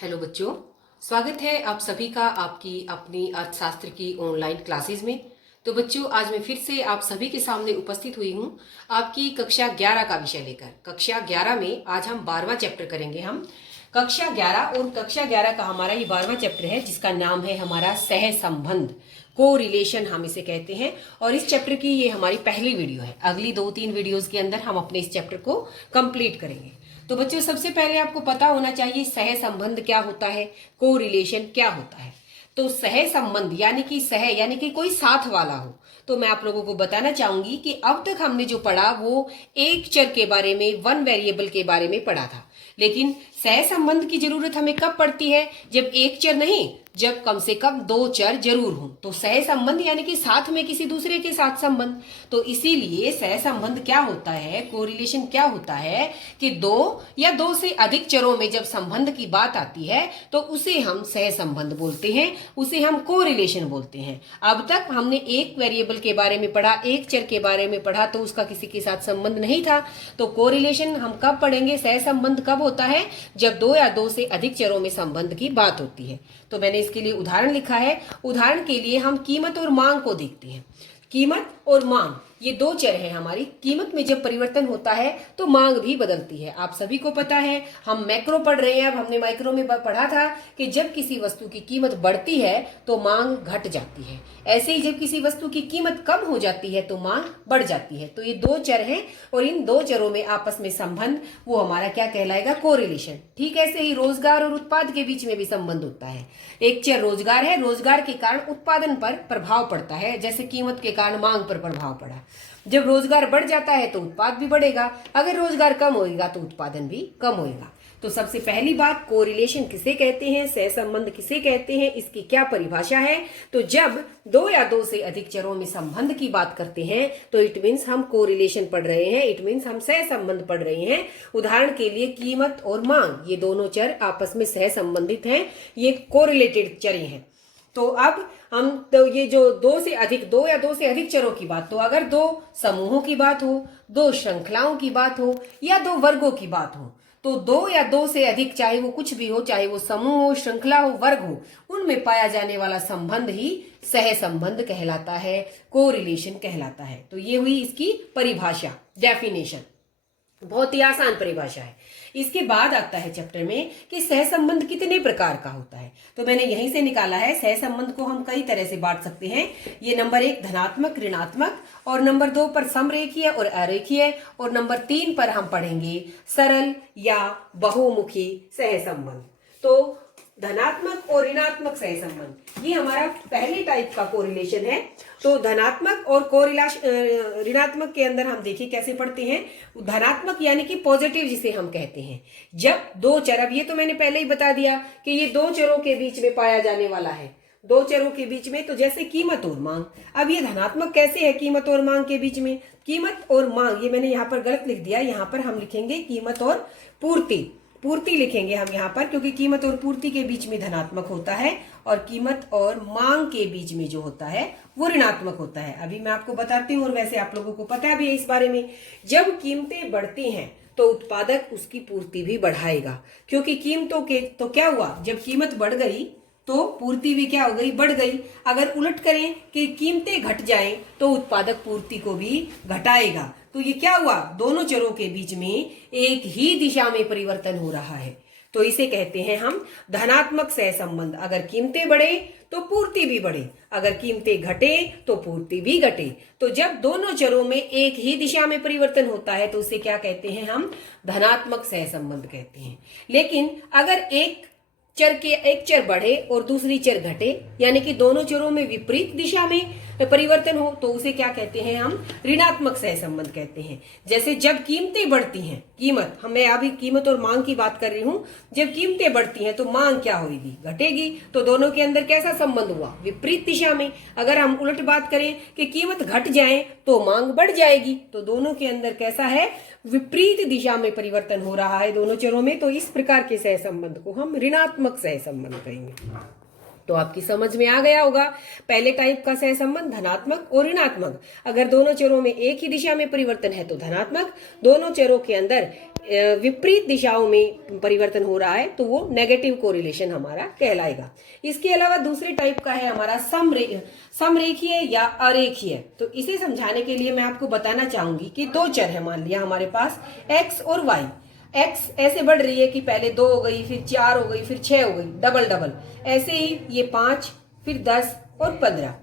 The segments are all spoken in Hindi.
हेलो बच्चों, स्वागत है आप सभी का आपकी अपनी अर्थशास्त्र की ऑनलाइन क्लासेस में। तो बच्चों, आज मैं फिर से आप सभी के सामने उपस्थित हुई हूँ आपकी कक्षा 11 का विषय लेकर। कक्षा 11 में आज हम 12वां चैप्टर करेंगे। हम कक्षा 11 और कक्षा 11 का हमारा ये 12वां चैप्टर है जिसका नाम है हमारा सह संबंध, को रिलेशन हम इसे कहते हैं। और इस चैप्टर की ये हमारी पहली वीडियो है। अगली 2-3 वीडियोस के अंदर हम अपने इस चैप्टर को कंप्लीट करेंगे। तो बच्चों, सबसे पहले आपको पता होना चाहिए सह संबंध क्या होता है, को रिलेशन क्या होता है। तो सह संबंध यानी कि सह यानी कि कोई साथ वाला हो। तो मैं आप लोगों को बताना चाहूंगी कि अब तक हमने जो पढ़ा वो एक चर के बारे में, वन वेरिएबल के बारे में पढ़ा था। लेकिन सह संबंध की जरूरत हमें कब पड़ती है? जब एक चर नहीं, जब कम से कम 2 चर जरूर हों। तो सह संबंध यानी कि साथ में किसी दूसरे के साथ संबंध। तो इसीलिए सह संबंध क्या होता है, कोरिलेशन क्या होता है कि 2 या 2 से अधिक चरों में जब संबंध की बात आती है तो उसे हम सह संबंध बोलते हैं, उसे हम कोरिलेशन बोलते हैं। अब तक हमने एक वेरिएबल के बारे में पढ़ा, एक चर के बारे में पढ़ा, तो उसका किसी के साथ संबंध नहीं था। तो कोरिलेशन हम कब पढ़ेंगे, सह संबंध कब होता है? जब 2 या 2 से अधिक चरों में संबंध की बात होती है। तो मैंने इसके लिए उदाहरण लिखा है। उदाहरण के लिए हम कीमत और मांग को देखते हैं। कीमत और मांग ये 2 चर हैं हमारी। कीमत में जब परिवर्तन होता है तो मांग भी बदलती है। आप सभी को पता है, हम मैक्रो पढ़ रहे हैं। अब हमने माइक्रो में पढ़ा था कि जब किसी वस्तु की कीमत बढ़ती है तो मांग घट जाती है। ऐसे ही जब किसी वस्तु की कीमत कम हो जाती है तो मांग बढ़ जाती है। तो ये 2 चर हैं और इन 2 चरों में आपस में संबंध वो हमारा क्या कहलाएगा? कोरिलेशन। ठीक ऐसे ही रोजगार और उत्पाद के बीच में भी संबंध होता है। एक चर रोजगार है, रोजगार के कारण उत्पादन पर प्रभाव पड़ता है, जैसे कीमत के कारण मांग पर प्रभाव पड़ा। जब रोजगार बढ़ जाता है तो उत्पाद भी बढ़ेगा, अगर रोजगार कम होगा तो उत्पादन भी कम होगा। तो सबसे पहली बात, कोरिलेशन किसे कहते हैं, सह संबंध किसे कहते हैं, इसकी क्या परिभाषा है? तो जब 2 या 2 से अधिक चरों में संबंध की बात करते हैं तो इट मीन्स हम कोरिलेशन पढ़ रहे हैं, इट मीन्स हम सह संबंध पढ़ रहे हैं। उदाहरण के लिए कीमत और मांग ये दोनों चर आपस में सह संबंधित हैं, ये कोरिलेटेड चर हैं। तो अब हम तो ये जो 2 या 2 से अधिक चरों की बात, तो अगर 2 समूहों की बात हो, 2 श्रृंखलाओं की बात हो या 2 वर्गों की बात हो, तो 2 या 2 से अधिक, चाहे वो कुछ भी हो, चाहे वो समूह हो, श्रृंखला हो, वर्ग हो, उनमें पाया जाने वाला संबंध ही सह संबंध कहलाता है, कोरिलेशन कहलाता है। तो ये हुई इसकी परिभाषा, डेफिनेशन। बहुत ही आसान परिभाषा है। इसके बाद आता है चैप्टर में कि सहसंबंध कितने प्रकार का होता है। तो मैंने यहीं से निकाला है, सहसंबंध को हम कई तरह से बांट सकते हैं। ये नंबर 1 धनात्मक, ऋणात्मक, और नंबर 2 पर समरेखीय और अरेखीय, और नंबर 3 पर हम पढ़ेंगे सरल या बहुमुखी सहसंबंध। तो धनात्मक और ऋणात्मक सहसंबंध ये हमारा पहले टाइप का कोरिलेशन है। तो धनात्मक और ऋणात्मक के अंदर हम देखिए कैसे पढ़ते हैं। धनात्मक यानी कि पॉजिटिव जिसे हम कहते हैं, जब 2 चर, अब ये तो मैंने पहले ही बता दिया कि ये 2 चरों के बीच में पाया जाने वाला है, 2 चरों के बीच में। तो जैसे कीमत और मांग, अब ये धनात्मक कैसे है कीमत और मांग के बीच में? कीमत और मांग, ये मैंने यहाँ पर गलत लिख दिया, यहाँ पर हम लिखेंगे कीमत और पूर्ति। पूर्ति लिखेंगे हम यहाँ पर, क्योंकि कीमत और पूर्ति के बीच में धनात्मक होता है और कीमत और मांग के बीच में जो होता है वो ऋणात्मक होता है। अभी मैं आपको बताती हूँ, और वैसे आप लोगों को पता भी है इस बारे में। जब कीमतें बढ़ती हैं तो उत्पादक उसकी पूर्ति भी बढ़ाएगा, क्योंकि कीमतों के तो क्या हुआ, जब कीमत बढ़ गई तो पूर्ति भी क्या हो गई, बढ़ गई। अगर उलट करें कि कीमतें घट जाएं तो उत्पादक पूर्ति को भी घटाएगा। तो ये क्या हुआ, दोनों चरों के बीच में एक ही दिशा में परिवर्तन हो रहा है। तो इसे कहते हैं हम धनात्मक सहसंबंध। अगर कीमतें बढ़े तो पूर्ति भी बढ़े, अगर कीमतें घटे तो पूर्ति भी घटे। तो जब दोनों चरों में एक ही दिशा में परिवर्तन होता है तो उसे क्या कहते हैं, हम धनात्मक सहसंबंध कहते हैं। लेकिन अगर एक चर बढ़े और दूसरी चर घटे, यानी कि दोनों चरों में विपरीत दिशा में परिवर्तन हो, तो उसे क्या कहते हैं, हम ऋणात्मक सहसंबंध कहते हैं। जैसे जब कीमतें बढ़ती हैं, मैं अभी कीमत और मांग की बात कर रही हूं, जब कीमतें बढ़ती हैं तो मांग क्या होगी, घटेगी। तो दोनों के अंदर कैसा संबंध हुआ, विपरीत दिशा में। अगर हम उलट बात करें कि कीमत घट जाए तो मांग बढ़ जाएगी, तो दोनों के अंदर कैसा है, विपरीत दिशा में परिवर्तन हो रहा है दोनों चरों में। तो इस प्रकार के सहसंबंध को हम ऋणात्मक सहसंबंध कहेंगे। तो आपकी समझ में आ गया होगा। पहले टाइप का सहसंबंध धनात्मक और ऋणात्मक। अगर दोनों चरों में एक ही दिशा में परिवर्तन है तो धनात्मक, दोनों चरों के अंदर विपरीत दिशाओं में परिवर्तन हो रहा है तो वो नेगेटिव कोरिलेशन हमारा कहलाएगा। इसके अलावा दूसरे टाइप का है हमारा समरेखीय या अरेखीय। तो इसे समझाने के लिए मैं आपको बताना चाहूंगी कि दो चर है, मान लिया हमारे पास x और y। x ऐसे बढ़ रही है कि पहले 2 हो गई, फिर 4 हो गई, फिर 6 हो गई, डबल डबल। ऐसे ही ये 5, फिर 10 और 15।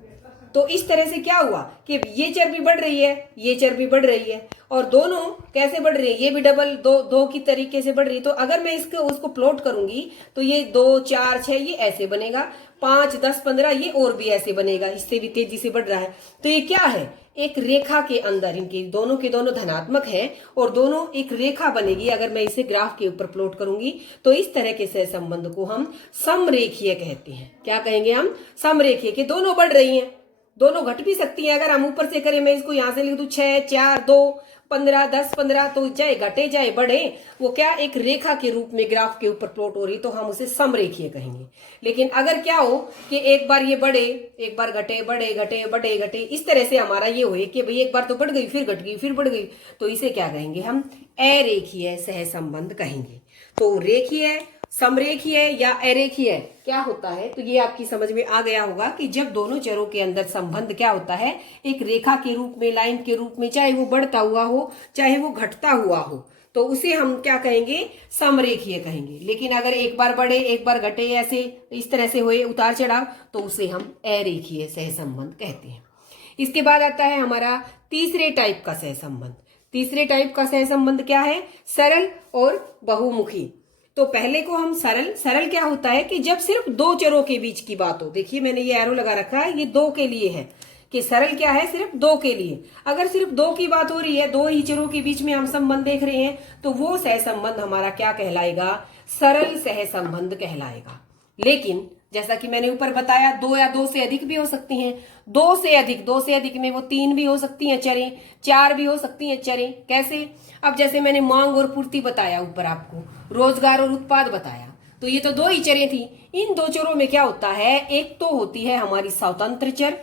तो इस तरह से क्या हुआ कि ये चर भी बढ़ रही है, ये चर भी बढ़ रही है, और दोनों कैसे बढ़ रही है, ये भी डबल दो की तरीके से बढ़ रही है। तो अगर मैं इसको उसको प्लॉट करूंगी तो ये 2, 4, 6 ये ऐसे बनेगा, 5, 10, 15 ये और भी ऐसे बनेगा, इससे भी तेजी से बढ़ रहा है। तो ये क्या है, एक रेखा के अंदर इनके दोनों के दोनों धनात्मक हैं और दोनों एक रेखा बनेगी। अगर मैं इसे ग्राफ के ऊपर प्लॉट करूंगी तो इस तरह के सहसंबंध को हम समरेखीय कहते हैं। क्या कहेंगे हम, समरेखीय, के दोनों बढ़ रही हैं, दोनों घट भी सकती है। अगर हम ऊपर से करें, मैं इसको यहां से लिख दूं 6, 4, 2, 15, 10, 15, तो चाहे घटे चाहे बढ़े, वो क्या एक रेखा के रूप में ग्राफ के ऊपर प्लॉट हो रही, तो हम उसे समरेखीय कहेंगे। लेकिन अगर क्या हो कि एक बार ये बढ़े, एक बार घटे, बढ़े घटे, बढ़े घटे, इस तरह से हमारा ये होए कि भाई एक बार तो बढ़ गई, फिर घट गई, फिर बढ़ गई, तो इसे क्या कहेंगे हम, अरेखीय सहसंबंध कहेंगे। तो रेखीय, समरेखीय या अरेखीय क्या होता है, तो ये आपकी समझ में आ गया होगा कि जब दोनों चरों के अंदर संबंध क्या होता है, एक रेखा के रूप में, लाइन के रूप में, चाहे वो बढ़ता हुआ हो चाहे वो घटता हुआ हो, तो उसे हम क्या कहेंगे, समरेखीय कहेंगे। लेकिन अगर एक बार बढ़े एक बार घटे, ऐसे इस तरह से होए उतार चढ़ाव, तो उसे हम अरेखीय सहसंबंध कहते हैं। इसके बाद आता है हमारा तीसरे टाइप का सहसंबंध। तीसरे टाइप का सहसंबंध क्या है, सरल और बहुमुखी। तो पहले को हम सरल क्या होता है कि जब सिर्फ दो चरों के बीच की बात हो। देखिए मैंने ये एरो लगा रखा है, ये दो के लिए है कि सरल क्या है, सिर्फ दो के लिए। अगर सिर्फ दो की बात हो रही है, दो ही चरों के बीच में हम संबंध देख रहे हैं, तो वो सहसंबंध हमारा क्या कहलाएगा, सरल सहसंबंध कहलाएगा। लेकिन जैसा कि मैंने ऊपर बताया, दो या दो से अधिक भी हो सकती हैं। दो से अधिक में वो 3 भी हो सकती हैं चरें, 4 भी हो सकती हैं चरें। कैसे, अब जैसे मैंने मांग और पूर्ति बताया, ऊपर आपको रोजगार और उत्पाद बताया, तो ये तो दो ही चरें थी। इन दो चरों में क्या होता है, एक तो होती है हमारी स्वतंत्र चर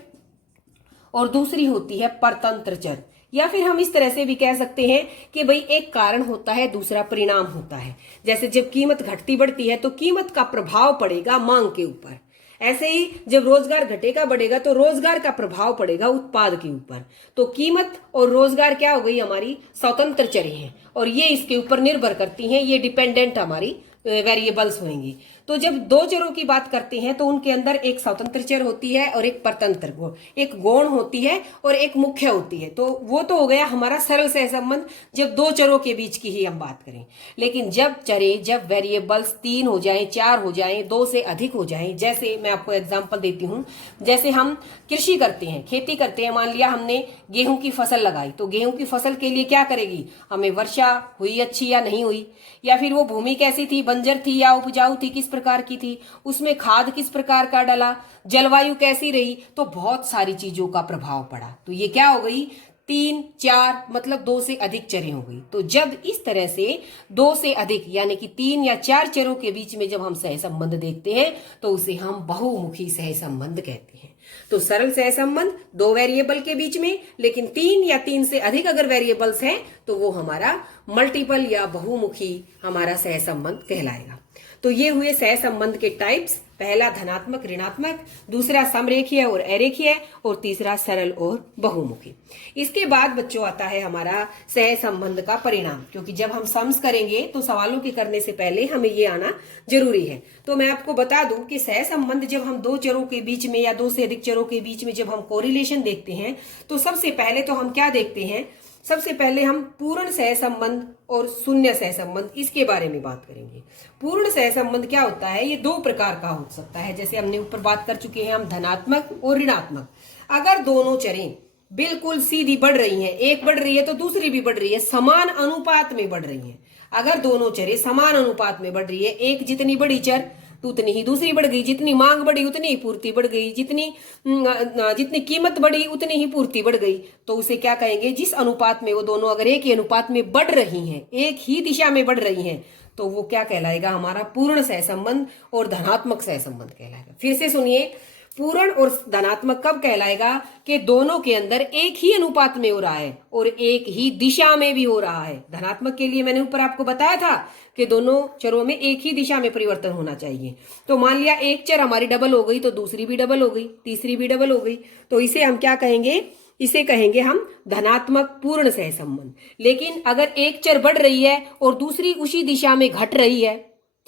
और दूसरी होती है परतंत्र चर। या फिर हम इस तरह से भी कह सकते हैं कि भाई एक कारण होता है, दूसरा परिणाम होता है। जैसे जब कीमत घटती बढ़ती है तो कीमत का प्रभाव पड़ेगा मांग के ऊपर। ऐसे ही जब रोजगार घटेगा बढ़ेगा तो रोजगार का प्रभाव पड़ेगा उत्पाद के ऊपर। तो कीमत और रोजगार क्या हो गई, हमारी स्वतंत्र चरें हैं और ये इसके ऊपर निर्भर करती हैं, ये डिपेंडेंट हमारी वेरिएबल्स होंगी। तो जब दो चरों की बात करते हैं तो उनके अंदर एक स्वतंत्र चर होती है और एक परतंत्र गुण, एक गौण होती है और एक मुख्य होती है। तो वो तो हो गया हमारा सरल सहसंबंध, जब दो चरों के बीच की ही हम बात करें। लेकिन जब वेरिएबल्स 3 हो जाएं, 4 हो जाएं, 2 से अधिक हो जाएं, जैसे मैं आपको एग्जांपल देती हूँ, जैसे हम कृषि करते हैं, खेती करते हैं, मान लिया हमने गेहूं की फसल लगाई, तो गेहूं की फसल के लिए क्या करेगी, हमें वर्षा हुई अच्छी या नहीं हुई, या फिर वो भूमि कैसी थी, बंजर थी या उपजाऊ थी, किस प्रकार की थी, उसमें खाद किस प्रकार का डाला, जलवायु कैसी रही, तो बहुत सारी चीजों का प्रभाव पड़ा। तो ये क्या हो गई, 3, 4 मतलब 2 से अधिक चरें हो गई। तो जब इस तरह से 2 से अधिक यानी कि 3 या 4 चरों के बीच में जब हम सहसंबंध देखते हैं तो उसे हम बहुमुखी सहसंबंध कहते हैं। तो सरल सहसंबंध 2 वेरिएबल के बीच में, लेकिन 3 या 3 से अधिक अगर वेरिएबल्स हैं तो वो हमारा मल्टीपल या बहुमुखी हमारा सहसंबंध कहलाएगा। तो ये हुए सहसंबंध के टाइप्स, पहला धनात्मक ऋणात्मक, दूसरा समरेखीय और अरेखीय, और तीसरा सरल और बहुमुखी। इसके बाद बच्चों आता है हमारा सहसंबंध का परिणाम, क्योंकि जब हम सम्स करेंगे तो सवालों के करने से पहले हमें ये आना जरूरी है। तो मैं आपको बता दूं कि सहसंबंध जब हम दो चरों के बीच में या 2 से अधिक चरों के बीच में जब हम कोरिलेशन देखते हैं तो सबसे पहले तो हम क्या देखते हैं, सबसे पहले हम पूर्ण सहसंबंध और शून्य सहसंबंध इसके बारे में बात करेंगे। पूर्ण सहसंबंध क्या होता है, ये 2 प्रकार का हो सकता है, जैसे हमने ऊपर बात कर चुके हैं हम धनात्मक और ऋणात्मक। अगर दोनों चरें बिल्कुल सीधी बढ़ रही हैं, एक बढ़ रही है तो दूसरी भी बढ़ रही है, समान अनुपात में बढ़ रही है। अगर दोनों चरें समान अनुपात में बढ़ रही है, एक जितनी बड़ी चर तो उतनी ही दूसरी बढ़ गई, जितनी मांग बढ़ी उतनी ही पूर्ति बढ़ गई, जितनी कीमत बढ़ी उतनी ही पूर्ति बढ़ गई, तो उसे क्या कहेंगे, जिस अनुपात में वो दोनों अगर एक ही अनुपात में बढ़ रही हैं, एक ही दिशा में बढ़ रही हैं, तो वो क्या कहलाएगा, हमारा पूर्ण सहसंबंध और धनात्मक सहसंबंध कहलाएगा। फिर से सुनिए, पूर्ण और धनात्मक कब कहलाएगा कि दोनों के अंदर एक ही अनुपात में हो रहा है और एक ही दिशा में भी हो रहा है। धनात्मक के लिए मैंने ऊपर आपको बताया था कि दोनों चरों में एक ही दिशा में परिवर्तन होना चाहिए। तो मान लिया एक चर हमारी डबल हो गई तो दूसरी भी डबल हो गई, तीसरी भी डबल हो गई, तो इसे हम क्या कहेंगे, इसे कहेंगे हम धनात्मक पूर्ण सहसंबंध। लेकिन अगर एक चर बढ़ रही है और दूसरी उसी दिशा में घट रही है,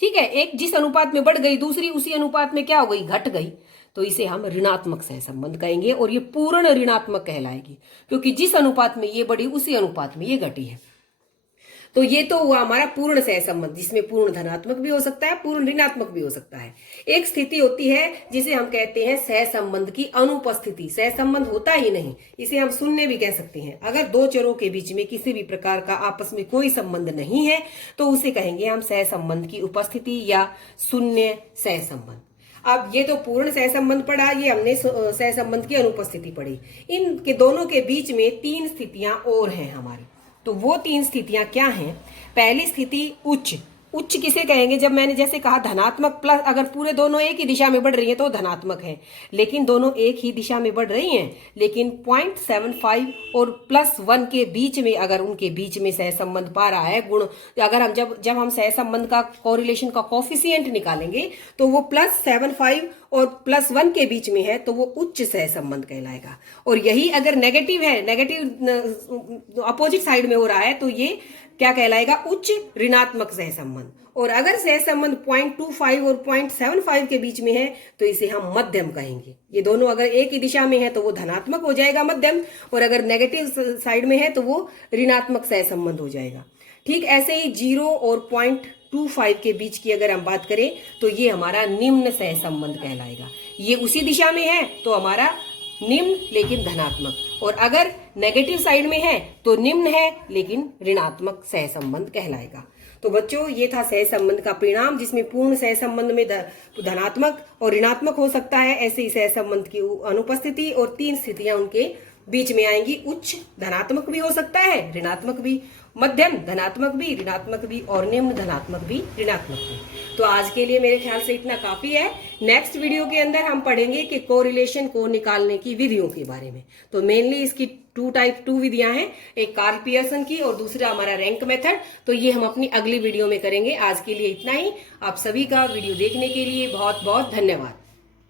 ठीक है, एक जिस अनुपात में बढ़ गई दूसरी उसी अनुपात में क्या हो गई, घट गई, तो इसे हम ऋणात्मक सहसंबंध कहेंगे और ये पूर्ण ऋणात्मक कहलाएगी, क्योंकि जिस अनुपात में ये बढ़ी उसी अनुपात में ये घटी है। तो ये तो हुआ हमारा पूर्ण सहसंबंध, जिसमें पूर्ण धनात्मक भी हो सकता है, पूर्ण ऋणात्मक भी हो सकता है। एक स्थिति होती है जिसे हम कहते हैं सहसंबंध की अनुपस्थिति, सहसंबंध होता ही नहीं, इसे हम शून्य भी कह सकते हैं। अगर दो चरों के बीच में किसी भी प्रकार का आपस में कोई संबंध नहीं है तो उसे कहेंगे हम सहसंबंध की उपस्थिति या शून्य सहसंबंध। अब ये तो पूर्ण सहसंबंध पढ़ा, ये हमने सहसंबंध की अनुपस्थिति पढ़ी। इनके दोनों के बीच में तीन स्थितियां और हैं हमारी। तो वो तीन स्थितियां क्या हैं? पहली स्थिति उच्च। उच्च किसे कहेंगे? जब मैंने जैसे कहा धनात्मक प्लस, अगर पूरे दोनों एक ही दिशा में बढ़ रही हैं तो धनात्मक है, लेकिन दोनों एक ही दिशा में बढ़ रही हैं, लेकिन 0.75 और +1 के बीच में, अगर उनके बीच में सहसंबंध पा रहा है गुण, अगर हम जब हम सहसंबंध का कोरिलेशन का कोफिशिएंट निकालेंगे तो वो +75 और +1 के बीच में है तो वो उच्च सहसंबंध कहलाएगा। और यही अगर नेगेटिव है, नेगेटिव अपोजिट साइड में हो रहा है तो ये क्या कहलाएगा? उच्च ऋणात्मक सहसंबंध। और अगर सहसंबंध 0.25 और 0.75 के बीच में है तो इसे हम मध्यम कहेंगे। ये दोनों अगर एक ही दिशा में है तो वो धनात्मक हो जाएगा मध्यम, और अगर नेगेटिव साइड में है तो वो ऋणात्मक सहसंबंध हो जाएगा। ठीक ऐसे ही 0 और 0.25 के बीच की अगर हम बात करें तो ये हमारा निम्न सहसंबंध कहलाएगा। ये उसी दिशा में है तो हमारा निम्न लेकिन धनात्मक, और अगर नेगेटिव साइड में है तो निम्न है लेकिन ऋणात्मक सहसंबंध कहलाएगा। तो बच्चों, ये था सहसंबंध का परिणाम, जिसमें पूर्ण सहसंबंध में धनात्मक और ऋणात्मक हो सकता है, ऐसे ही सहसंबंध की अनुपस्थिति और तीन स्थितियां उनके बीच में आएंगी। उच्च धनात्मक भी हो सकता है, ऋणात्मक भी, मध्यम धनात्मक भी, ऋणात्मक भी, और निम्न धनात्मक भी, ऋणात्मक भी। तो आज के लिए मेरे ख्याल से इतना काफी है। नेक्स्ट वीडियो के अंदर हम पढ़ेंगे कि कोरिलेशन को निकालने की विधियों के बारे में। तो मेनली इसकी टू विधियां हैं, एक कार्ल पियर्सन की और दूसरा हमारा रैंक मेथड। तो ये हम अपनी अगली वीडियो में करेंगे। आज के लिए इतना ही। आप सभी का वीडियो देखने के लिए बहुत बहुत धन्यवाद।